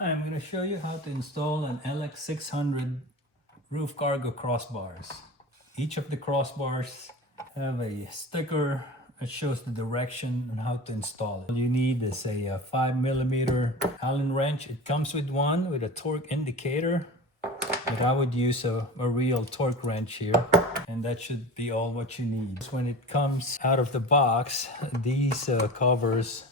I'm going to show you how to install an LX600 roof cargo crossbars. Each of the crossbars have a sticker that shows the direction and how to install it. All you need is a 5mm Allen wrench. It comes with one with a torque indicator, but I would use a real torque wrench here, and that should be all what you need. When it comes out of the box, these covers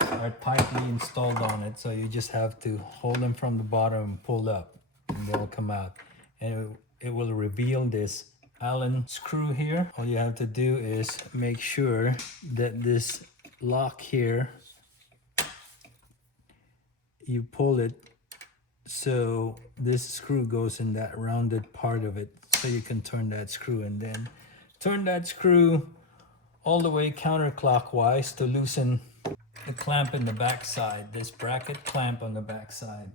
are tightly installed on it, so you just have to hold them from the bottom and pull up and they'll come out, and it will reveal this Allen screw here. All you have to do is make sure that this lock here, you pull it so this screw goes in that rounded part of it, so you can turn that screw, and then turn that screw all the way counterclockwise to loosen the clamp in the back side, this bracket clamp on the back side.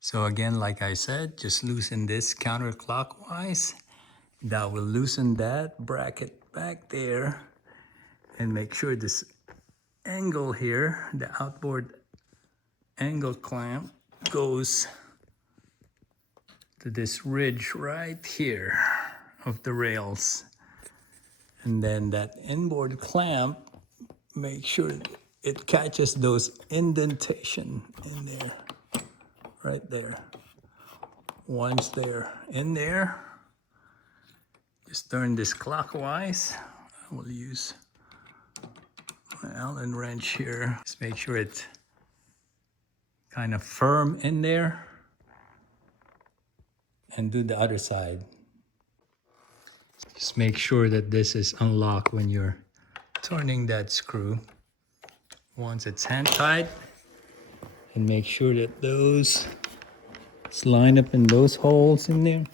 So again, like I said, just loosen this counterclockwise. That will loosen that bracket back there, and make sure this angle here, the outboard angle clamp, goes to this ridge right here of the rails. And then that inboard clamp, make sure it catches those indentation in there, right there. Once they're in there, just turn this clockwise. I will use my Allen wrench here. Just make sure it's kind of firm in there, and do the other side. Just make sure that this is unlocked when you're turning that screw. Once it's hand tight, and make sure that those line up in those holes in there,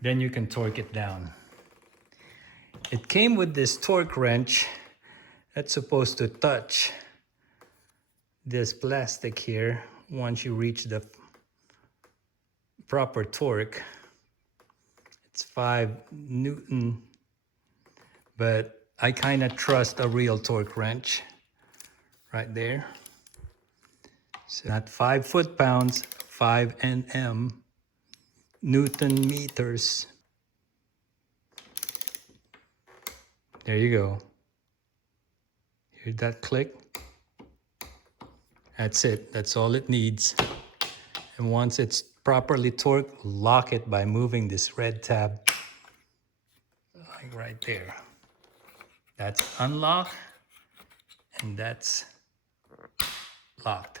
then you can torque it down. It came with this torque wrench that's supposed to touch this plastic here once you reach the proper torque. It's 5 Newton, but I kind of trust a real torque wrench right there. So not 5 foot-pounds, 5 Nm, Newton meters. There you go. Hear that click? That's it. That's all it needs. And once it's properly torqued, lock it by moving this red tab, like right there. That's unlocked, and that's locked.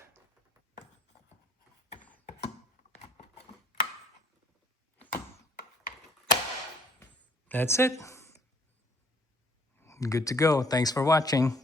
That's it. Good to go. Thanks for watching.